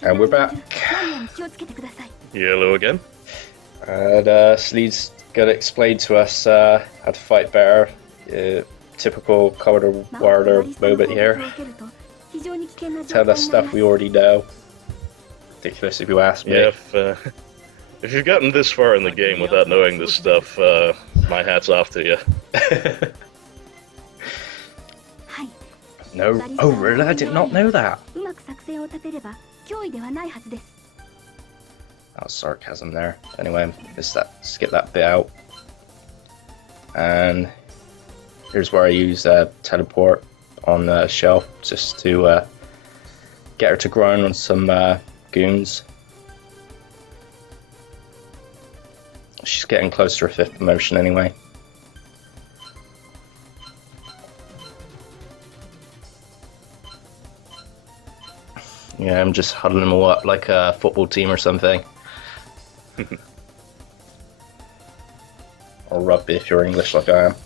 And we're back. Hello again. And Slee's gonna explain to us how to fight better. Typical Commodore Warder moment here. Tell us stuff we already know. Ridiculous if you ask me. Yeah, if you've gotten this far in the game without knowing this stuff, my hat's off to you. No. Oh, really? I did not know that. That was sarcasm there. Anyway, let's get that bit out. And here's where I use teleport on the shelf just to get her to grind on some goons. She's getting close to her 5th promotion anyway. Yeah, I'm just huddling them all up like a football team or something. Or rugby if you're English like I am.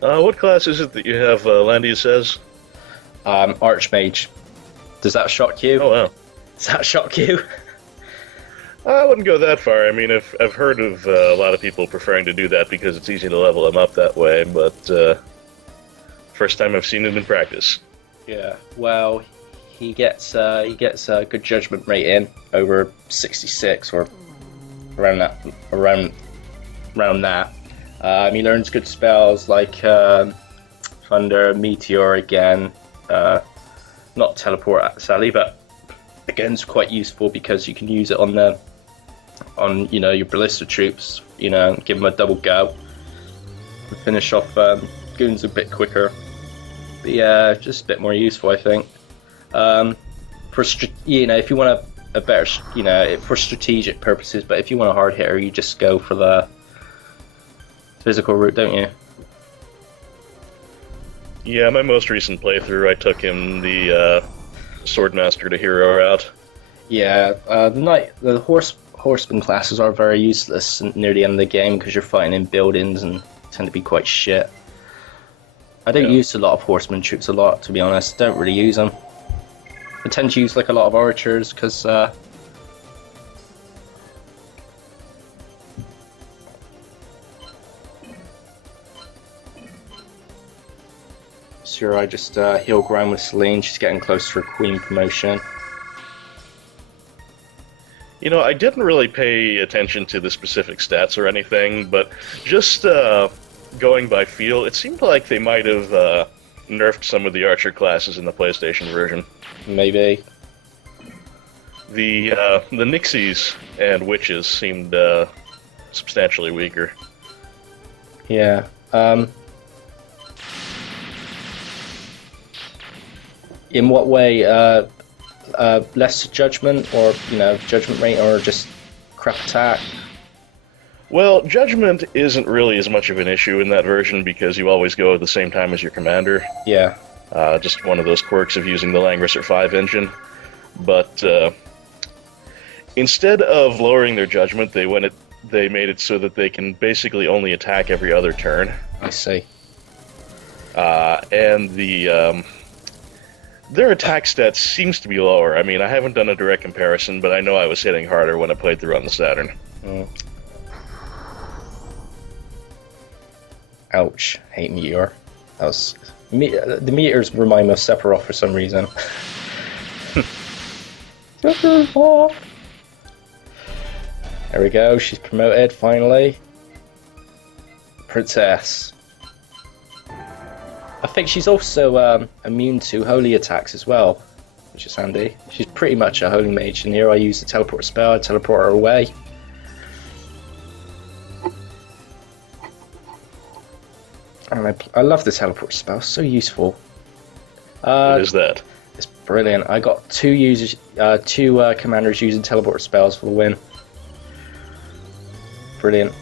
What class is it that you have, Landy says? Archmage. Does that shock you? Oh, wow. Does that shock you? I wouldn't go that far. I mean, I've heard of a lot of people preferring to do that because it's easy to level them up that way, but first time I've seen it in practice. Yeah, well, he gets a good judgment rating over 66 or around that. He learns good spells like Thunder, Meteor again. Not teleport sadly, but again it's quite useful because you can use it on your ballista troops. Give them a double go and finish off goons a bit quicker. But yeah, just a bit more useful, I think. If you want a better, for strategic purposes. But if you want a hard hitter, you just go for the physical route, don't you? Yeah, my most recent playthrough, I took him the Swordmaster to hero route. Yeah, the horseman classes are very useless near the end of the game because you're fighting in buildings and tend to be quite shit. I don't use a lot of horseman troops to be honest. Don't really use them. I tend to use like a lot of archers because sure, I just heal ground with Celine. She's getting close to her queen promotion. I didn't really pay attention to the specific stats or anything, but just going by feel, it seemed like they might have nerfed some of the archer classes in the PlayStation version. Maybe. The Nixies and Witches seemed substantially weaker. Yeah. In what way? Less judgment, or judgment rate, or just crap attack? Well, judgment isn't really as much of an issue in that version because you always go at the same time as your commander. Yeah. Just one of those quirks of using the Langrisser 5 engine. But instead of lowering their judgment, they made it so that they can basically only attack every other turn. I see. And their attack stats seems to be lower. I mean, I haven't done a direct comparison, but I know I was hitting harder when I played through on the Saturn. Ouch. Hate Meteor. The Meteors remind me of Sephiroth for some reason. Sephiroth! There we go, she's promoted finally. Princess. I think she's also immune to holy attacks as well, which is handy. She's pretty much a holy mage, and here I use the teleport spell, I teleport her away. And I love the teleport spell, so useful. What is that? It's brilliant. I got two commanders using teleport spells for the win. Brilliant.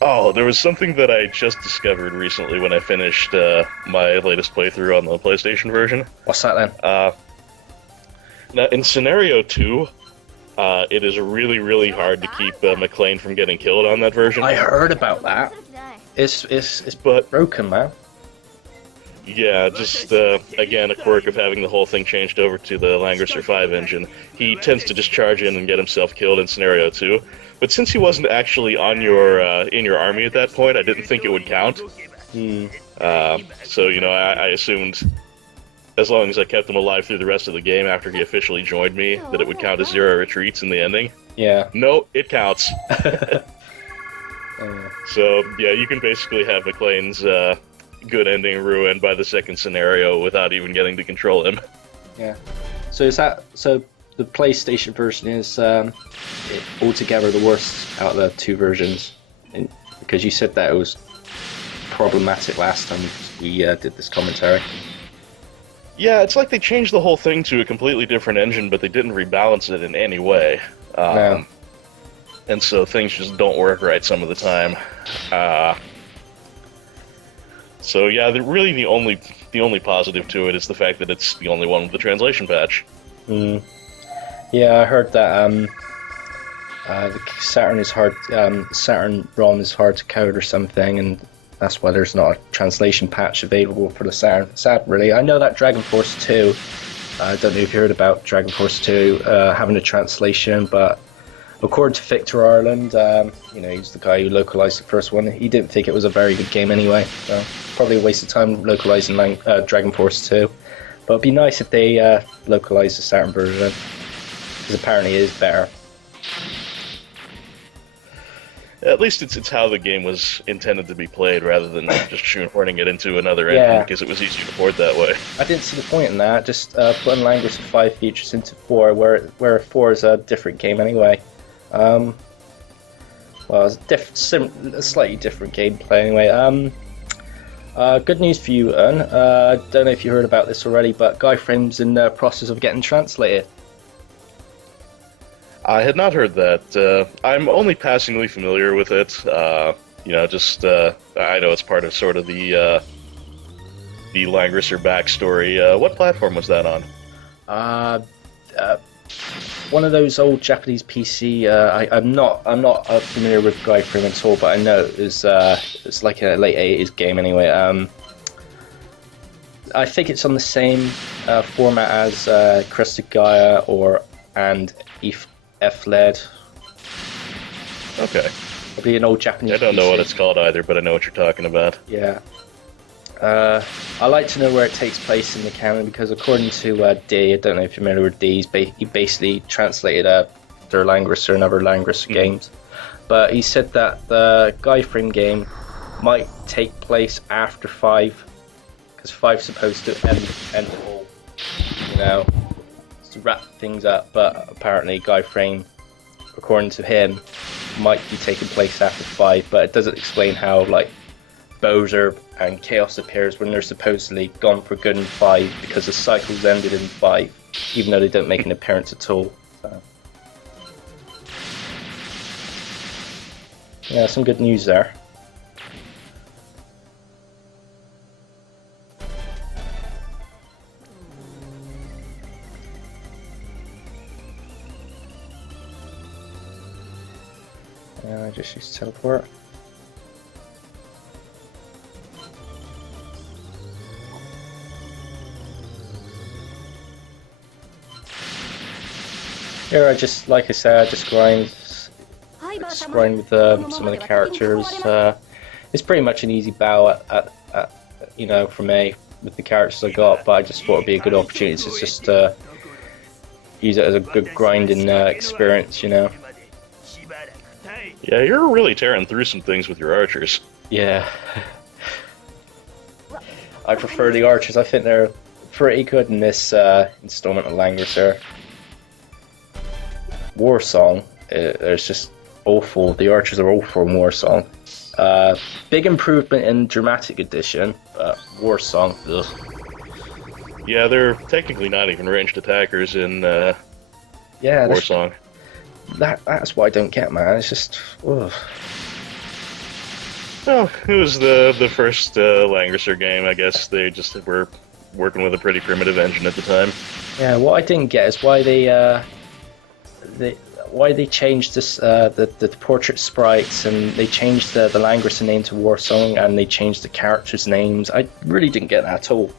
Oh, there was something that I just discovered recently when I finished my latest playthrough on the PlayStation version. What's that then? Now, in Scenario 2, it is really, really hard to keep McLean from getting killed on that version. I heard about that. It's But broken, man. yeah, just again a quirk of having the whole thing changed over to the Langrisser 5 engine. He tends to just charge in and get himself killed in Scenario 2. But since he wasn't actually on your in your army at that point, I didn't think it would count. So I assumed as long as I kept him alive through the rest of the game after he officially joined me, that it would count as 0 retreats in the ending. Yeah. No, it counts. So yeah, you can basically have McLean's good ending ruined by the second scenario without even getting to control him. Yeah. So the PlayStation version is altogether the worst out of the 2 versions, because you said that it was problematic last time we did this commentary. Yeah, it's like they changed the whole thing to a completely different engine, but they didn't rebalance it in any way. No. And so things just don't work right some of the time. So yeah, really the only positive to it is the fact that it's the only one with the translation patch. Yeah, I heard that the Saturn is hard. Saturn ROM is hard to code or something, and that's why there's not a translation patch available for the Saturn. Sad, really. I know that Dragon Force 2. I don't know if you heard about Dragon Force 2 having a translation, but according to Victor Ireland, he's the guy who localized the first one. He didn't think it was a very good game anyway. So probably a waste of time localizing Dragon Force 2. But it'd be nice if they localized the Saturn version, because apparently it is better. At least it's how the game was intended to be played, rather than just shoehorning it into another engine, because it was easier to port that way. I didn't see the point in that. Just putting Langrisser 5 features into 4, where 4 is a different game anyway. Well, it's a slightly different gameplay anyway. Good news for you, Earn. Don't know if you heard about this already, but Guy Frame's in the process of getting translated. I had not heard that. I'm only passingly familiar with it. I know it's part of sort of the Langrisser backstory. What platform was that on? One of those old Japanese PC. I'm not familiar with Guy Frame at all, but I know it's like a late '80s game anyway. I think it's on the same format as Crested Gaia and F-LED. Okay. Probably an old Japanese. I don't know PC. what it's called either, but I know what you're talking about. Yeah. I like to know where it takes place in the canon, because according to D, I don't know if you're familiar with D, he basically translated their Langrisser and other Langrisser games. But he said that the Guy Frame game might take place after 5, because 5's supposed to end all, to wrap things up. But apparently Guy Frame, according to him, might be taking place after 5, but it doesn't explain how, Bowser and Chaos appears when they're supposedly gone for good in 5, because the cycle's ended in 5, even though they don't make an appearance at all. So. Yeah, some good news there. Yeah, I just used teleport. Here, I just grind with some of the characters. It's pretty much an easy bow for me with the characters I got, but I just thought it'd be a good opportunity to just use it as a good grinding experience, Yeah, you're really tearing through some things with your archers. Yeah. I prefer the archers. I think they're pretty good in this installment of Langrisser. War Song, it's just awful. The archers are awful in War Song. Big improvement in Dramatic Edition, but War Song, ugh. Yeah, they're technically not even ranged attackers in War Song. That's what I don't get, man. It's just, ugh. Well, it was the first Langrisser game. I guess they just were working with a pretty primitive engine at the time. Yeah, what I didn't get is why they why they changed this the portrait sprites, and they changed the Langrisser name to Warsong, and they changed the characters' names. I really didn't get that at all.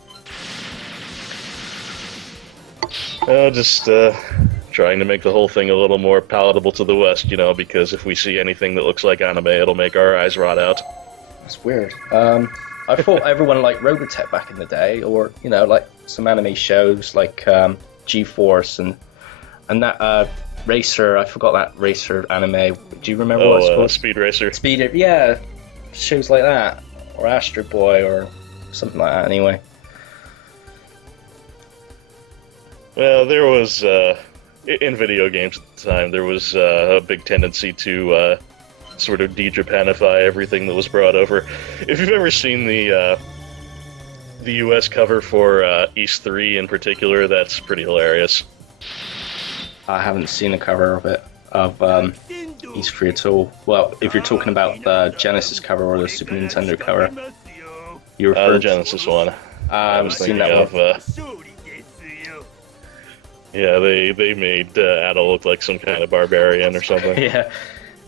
Just trying to make the whole thing a little more palatable to the West, you know, because if we see anything that looks like anime, it'll make our eyes rot out. That's weird. I thought everyone liked Robotech back in the day, or you know, like some anime shows like G-Force and that Racer. I forgot that Racer anime. Do you remember what it's called? Speed Racer. Speed, yeah, shows like that, or Astro Boy, or something like that. Anyway. Well, there was in video games at the time, there was a big tendency to sort of de-Japanify everything that was brought over. If you've ever seen the US cover for East 3 in particular, that's pretty hilarious. I haven't seen a cover of it, of East 3 at all. Well, if you're talking about the Genesis cover or the Super Nintendo cover, you referred the Genesis one. I haven't seen that one. Yeah, they made Ada look like some kind of barbarian or something.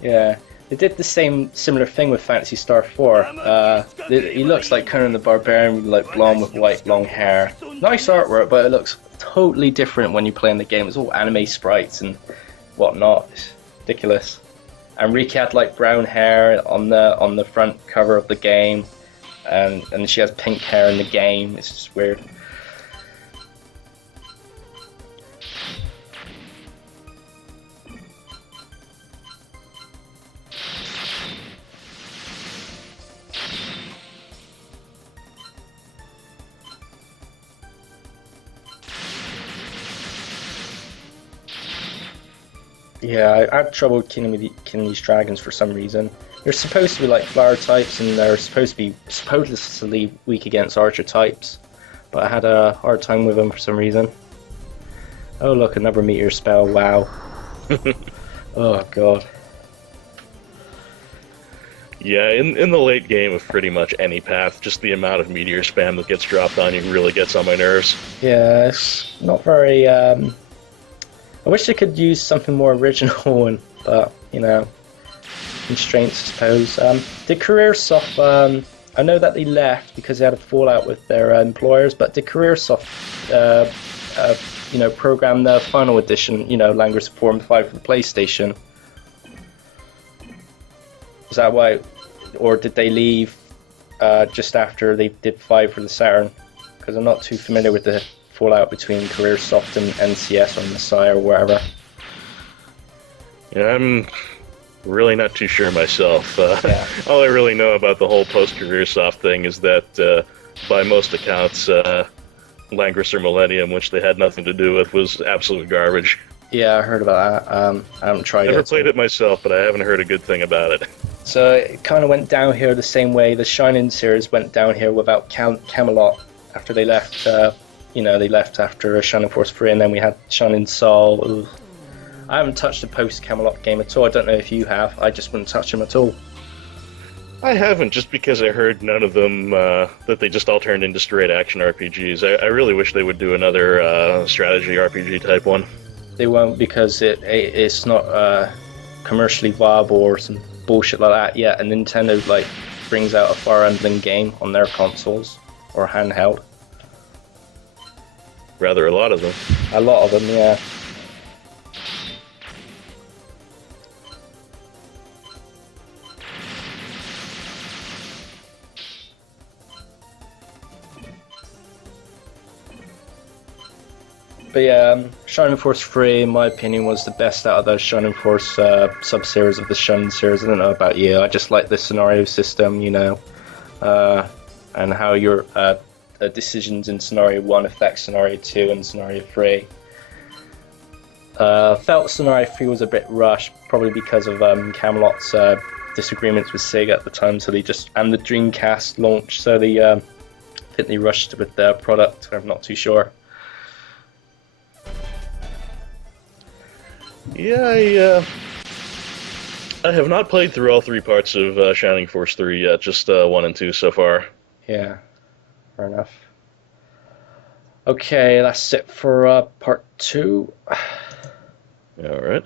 yeah. They did the similar thing with Phantasy Star 4. He looks like Conan the Barbarian, like blonde with white long hair. Nice artwork, but it looks totally different when you play in the game. It's all anime sprites and whatnot. It's ridiculous. And Riki had like brown hair on the front cover of the game, and she has pink hair in the game. It's just weird. Yeah, I had trouble killing these dragons for some reason. They're supposed to be like flower types, and they're supposed to be supposedly weak against archer types, but I had a hard time with them for some reason. Oh look, another meteor spell, wow. Oh god. Yeah, in the late game of pretty much any path, just the amount of meteor spam that gets dropped on you really gets on my nerves. Yeah, it's not very, I wish they could use something more original, but, you know, constraints, I suppose. Did CareerSoft, I know that they left because they had a fallout with their employers, but did CareerSoft, you know, program the final edition, you know, Langrisser 4 and 5 for the PlayStation? Is that why, or did they leave just after they did 5 for the Saturn? Because I'm not too familiar with the fallout between CareerSoft and NCS or Messiah or wherever. Yeah, I'm really not too sure myself. Yeah. All I really know about the whole post-CareerSoft thing is that, by most accounts, Langrisser Millennium, which they had nothing to do with, was absolute garbage. Yeah, I heard about that. I haven't tried it. Never played it myself, but I haven't heard a good thing about it. So it kind of went down here the same way the Shining series went down here without Camelot after they left. You know, they left after Shining Force 3, and then we had Shining Soul. Ooh. I haven't touched the post-Camelot game at all. I don't know if you have. I just wouldn't touch them at all. I haven't, just because I heard none of them, that they just all turned into straight action RPGs. I really wish they would do another strategy RPG type one. They won't, because it's not commercially viable or some bullshit like that yet. And Nintendo like brings out a Fire Emblem game on their consoles or handheld. Rather, a lot of them. A lot of them, yeah. But yeah, Shining Force 3, in my opinion, was the best out of the Shining Force sub-series of the Shining series. I don't know about you, I just like the scenario system, you know, and how your decisions in Scenario 1 affect Scenario 2 and Scenario 3. Felt Scenario 3 was a bit rushed, probably because of Camelot's disagreements with Sega at the time, so they just, and the Dreamcast launch, so they, I think they rushed with their product, I'm not too sure. Yeah, I have not played through all 3 parts of Shining Force 3 yet, just 1 and 2 so far. Yeah, fair enough. Okay, that's it for part 2. All right.